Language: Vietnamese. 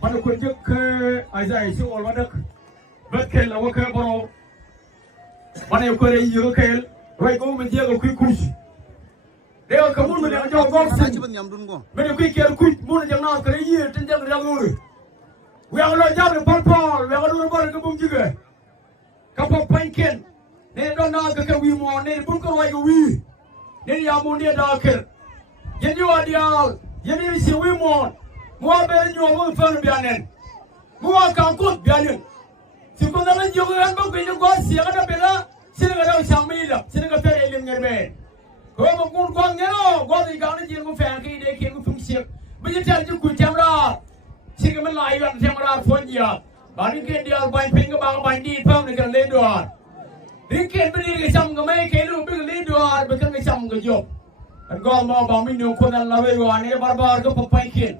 Pada kunjuk ke Aizai si ol wadak betkel la waka boro pada ko re yo kel ray ko men jego kuy kuj de ko mun men jo gol sin men kuy kel kuj mun jang na ko re yi tin jang jang ngul we lo jam le pol pol we lo bor ko bum jige ka pop panken ne do na ka wi mo ne bum ko ray ko wi ne ya mo ne da ker yen yo adial yen ni si wi mo mua bên nhiều hơn phân biển này mua càng cốt biển này chỉ có năm nhiều người ăn bốc cái những con xía cái bên đó xin cái đâu sang mi được xin cái phê lên người bên có một con quăng nhớ con thì càng nó chỉ có phèn khi để khiến có phun xiết bây giờ chơi cho cùi chém ra xin cái mình lại gần chém ra phun gì à bạn đi kia điều bài phim cái bạn đi phong để cần lên đường đi kia bên đi cái chăm cái mấy cái luôn bên lên đường bên cái chăm cái dụng anh con mà bảo mình nhiềuคนăn là về gọi này barbar cái phục bay kia